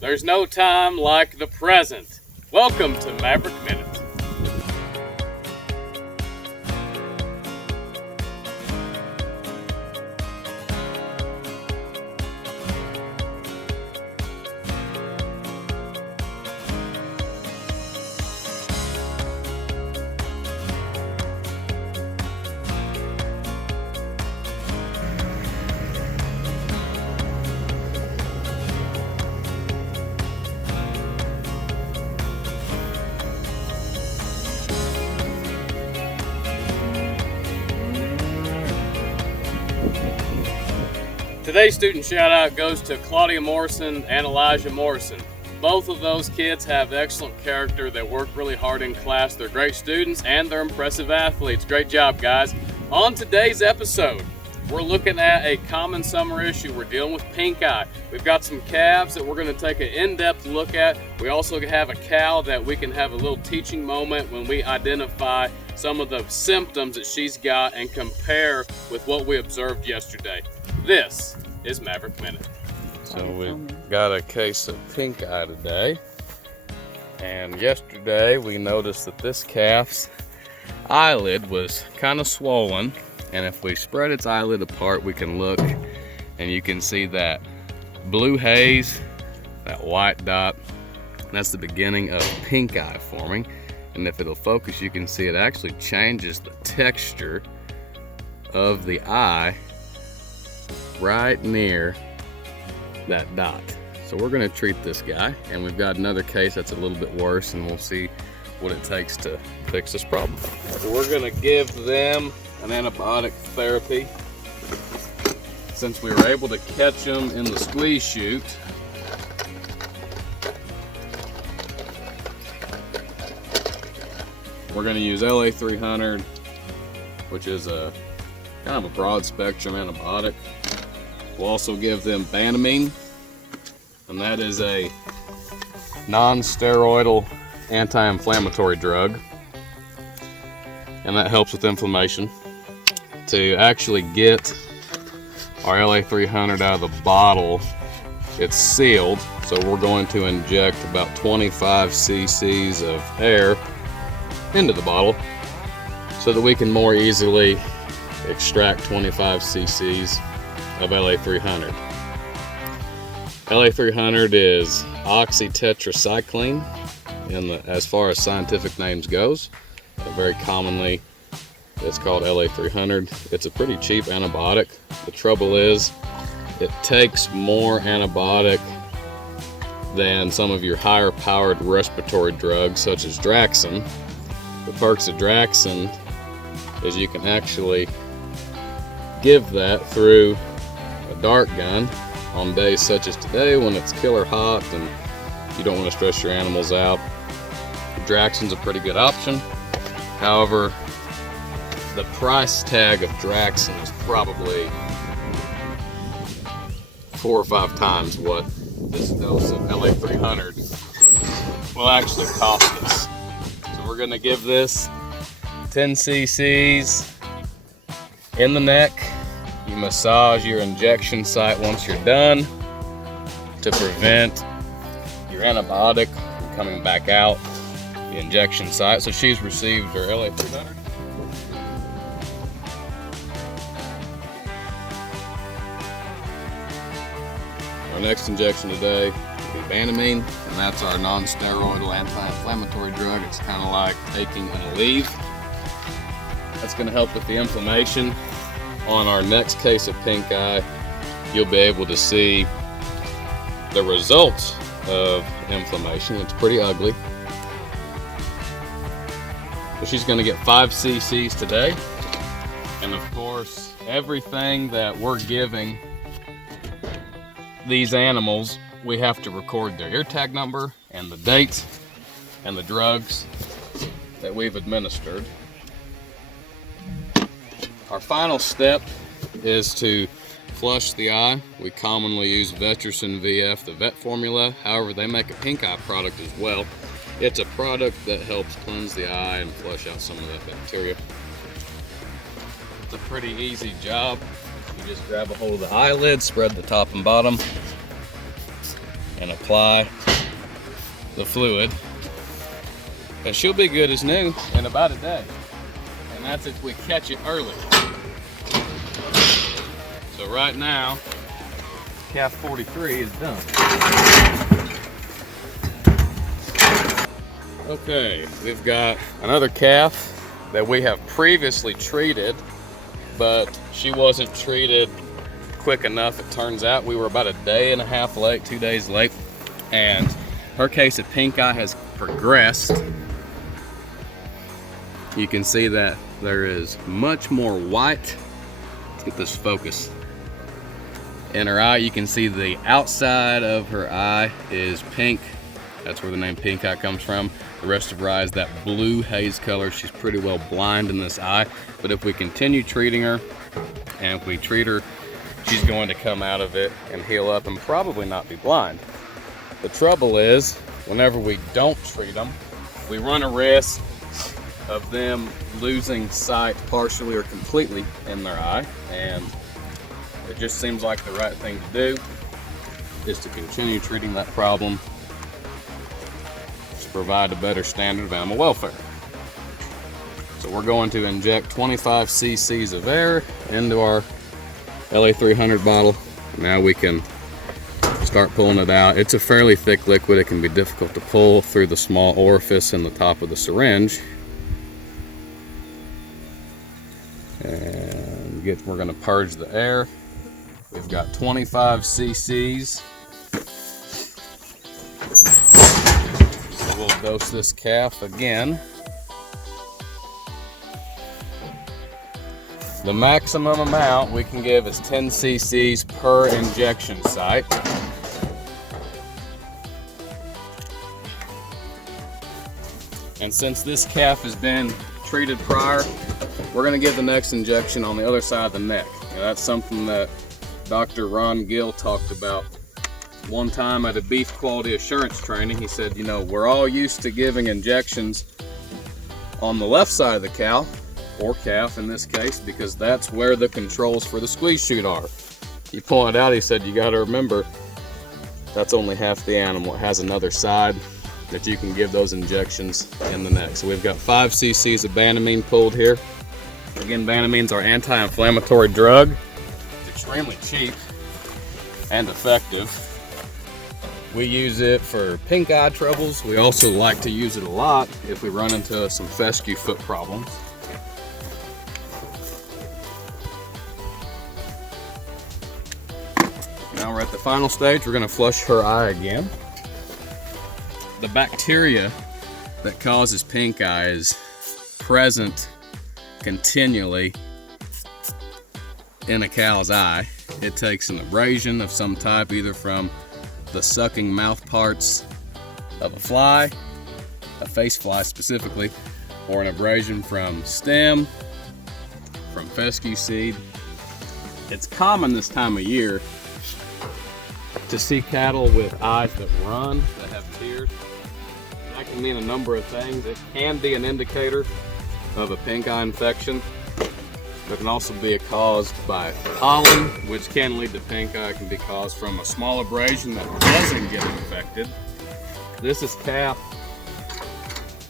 There's no time like the present. Welcome to Maverick-Minute. Today's student shout out goes to Claudia Morrison and Elijah Morrison. Both of those kids have excellent character. They work really hard in class. They're great students and they're impressive athletes. Great job, guys. On today's episode, we're looking at a common summer issue. We're dealing with pink eye. We've got some calves that we're going to take an in-depth look at. We also have a cow that we can have a little teaching moment when we identify some of the symptoms that she's got and compare with what we observed yesterday. This is Maverick-Minute. So we've got a case of pink eye today. And yesterday we noticed that this calf's eyelid was kind of swollen. And if we spread its eyelid apart, we can look and you can see that blue haze, that white dot. That's the beginning of pink eye forming. And if it'll focus, you can see it actually changes the texture of the eye right near that dot. So we're going to treat this guy, and we've got another case that's a little bit worse, and we'll see what it takes to fix this problem. So we're going to give them an antibiotic therapy. Since we were able to catch them in the squeeze chute, we're going to use LA 300, which is a kind of a broad spectrum antibiotic. We'll also give them Banamine, and that is a non-steroidal anti-inflammatory drug, and that helps with inflammation. To actually get our LA 300 out of the bottle, it's sealed, so we're going to inject about 25 cc's of air into the bottle so that we can more easily extract 25 cc's of LA 300. LA 300 is oxytetracycline as far as scientific names goes. Very commonly it's called LA 300. It's a pretty cheap antibiotic. The trouble is it takes more antibiotic than some of your higher powered respiratory drugs such as Draxxin. The perks of Draxxin is you can actually give that through a dart gun on days such as today when it's killer hot and you don't want to stress your animals out. Draxxin's a pretty good option. However, the price tag of Draxxin is probably 4 or 5 times what this dose of LA 300 will actually cost us. So we're going to give this 10 cc's in the neck. You massage your injection site once you're done to prevent your antibiotic from coming back out the injection site. So she's received her LA 300. Our next injection today will be Banamine, and that's our non-steroidal anti-inflammatory drug. It's kind of like taking an Aleve. That's going to help with the inflammation. On our next case of pink eye, you'll be able to see the results of inflammation. It's pretty ugly. So she's going to get 5 cc's today. And of course, everything that we're giving these animals, we have to record their ear tag number and the date and the drugs that we've administered. Our final step is to flush the eye. We commonly use Vetericyn VF, the vet formula. However, they make a pink eye product as well. It's a product that helps cleanse the eye and flush out some of that bacteria. It's a pretty easy job. You just grab a hold of the eyelid, spread the top and bottom, and apply the fluid. And she'll be good as new in about a day. And that's if we catch it early. So right now, calf 43 is done. Okay, we've got another calf that we have previously treated, but she wasn't treated quick enough. It turns out we were about a day and a half late, 2 days late, and her case of pink eye has progressed. You can see that there is much more white. Let's get this focus. In her eye, you can see the outside of her eye is pink. That's where the name pink eye comes from. The rest of her eye is that blue haze color. She's pretty well blind in this eye, but if we continue treating her, and if we treat her, she's going to come out of it and heal up and probably not be blind. The trouble is, whenever we don't treat them, we run a risk of them losing sight partially or completely in their eye, and it just seems like the right thing to do is to continue treating that problem to provide a better standard of animal welfare. So we're going to inject 25 cc's of air into our LA300 bottle. Now we can start pulling it out. It's a fairly thick liquid. It can be difficult to pull through the small orifice in the top of the syringe. And we're going to purge the air. We've got 25 cc's. So we'll dose this calf again. The maximum amount we can give is 10 cc's per injection site. And since this calf has been treated prior, we're going to give the next injection on the other side of the neck. Now, that's something that Dr. Ron Gill talked about one time at a beef quality assurance training. He said, you know, we're all used to giving injections on the left side of the cow, or calf in this case, because that's where the controls for the squeeze chute are. He pointed out, he said, you got to remember, that's only half the animal. It has another side that you can give those injections in the neck. So we've got 5 cc's of Banamine pulled here. Again, Banamine's our anti-inflammatory drug. It's extremely cheap and effective. We use it for pink eye troubles. We also like to use it a lot if we run into some fescue foot problems. Now we're at the final stage. We're going to flush her eye again. The bacteria that causes pink eye is present continually in a cow's eye. It takes an abrasion of some type, either from the sucking mouth parts of a fly, a face fly specifically, or an abrasion from stem, from fescue seed. It's common this time of year to see cattle with eyes that run, that have tears. That can mean a number of things. It can be an indicator of a pink eye infection. It can also be caused by pollen, which can lead to pink eye. It can be caused from a small abrasion that doesn't get infected. This is calf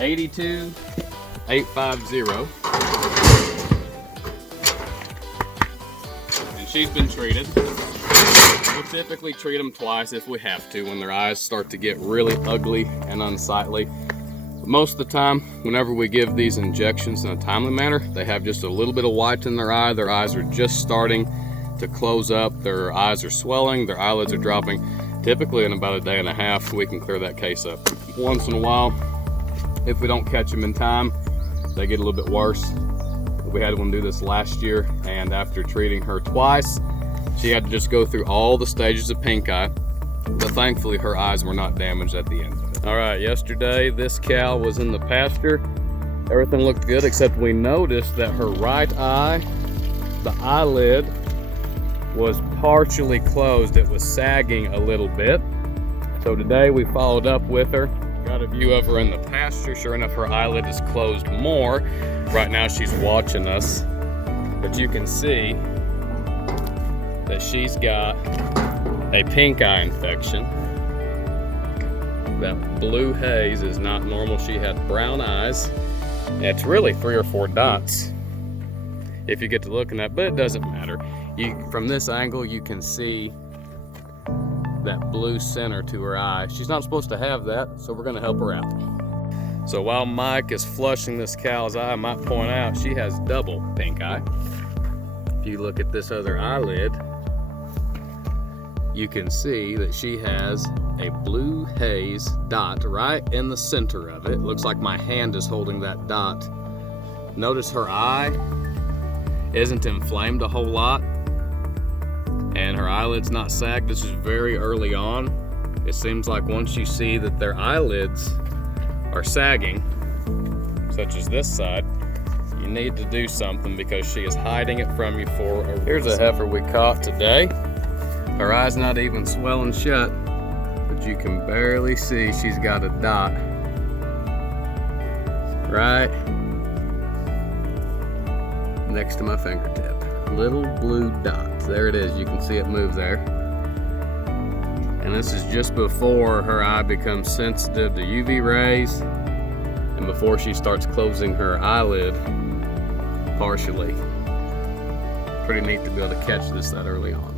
82850. And she's been treated. We'll typically treat them twice if we have to, when their eyes start to get really ugly and unsightly. But most of the time, whenever we give these injections in a timely manner, they have just a little bit of white in their eye. Their eyes are just starting to close up. Their eyes are swelling. Their eyelids are dropping. Typically in about a day and a half, we can clear that case up. Once in a while, if we don't catch them in time, they get a little bit worse. We had one do this last year, and after treating her twice, she had to just go through all the stages of pink eye, but thankfully her eyes were not damaged at the end. All right, yesterday this cow was in the pasture. Everything looked good, except we noticed that her right eye, the eyelid, was partially closed. It was sagging a little bit. So today we followed up with her, got a view of her in the pasture. Sure enough, her eyelid is closed more. Right now she's watching us, but you can see that she's got a pink eye infection. that blue haze is not normal. She had brown eyes. It's really 3 or 4 dots if you get to looking at, but it doesn't matter. From this angle, you can see that blue center to her eye. She's not supposed to have that, so we're gonna help her out. So while Mike is flushing this cow's eye, I might point out she has double pink eye. If you look at this other eyelid, you can see that she has a blue haze dot right in the center of it. Looks like my hand is holding that dot. Notice her eye isn't inflamed a whole lot, and her eyelid's not sagged. This is very early on. It seems like once you see that their eyelids are sagging, such as this side, you need to do something because she is hiding it from you for a reason. Here's a heifer we caught today. Her eye's not even swelling shut, but you can barely see she's got a dot right next to my fingertip. Little blue dot. There it is. You can see it move there. And this is just before her eye becomes sensitive to UV rays and before she starts closing her eyelid partially. Pretty neat to be able to catch this that early on.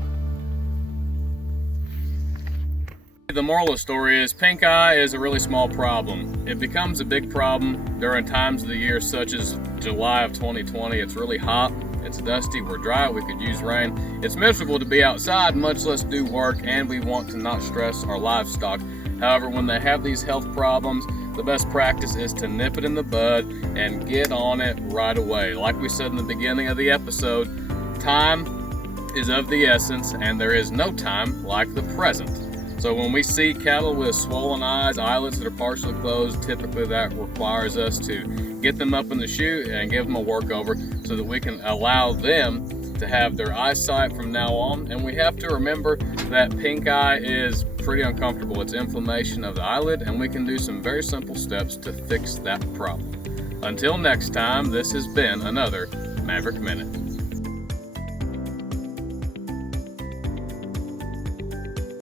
The moral of the story is pink eye is a really small problem. It becomes a big problem during times of the year such as July of 2020. It's really hot, it's dusty, we're dry, we could use rain. It's miserable to be outside, much less do work, and we want to not stress our livestock. However, when they have these health problems, the best practice is to nip it in the bud and get on it right away. Like we said in the beginning of the episode, time is of the essence, and there is no time like the present. So when we see cattle with swollen eyes, eyelids that are partially closed, typically that requires us to get them up in the chute and give them a workover so that we can allow them to have their eyesight from now on. And we have to remember that pink eye is pretty uncomfortable. It's inflammation of the eyelid, and we can do some very simple steps to fix that problem. Until next time, this has been another Maverick Minute.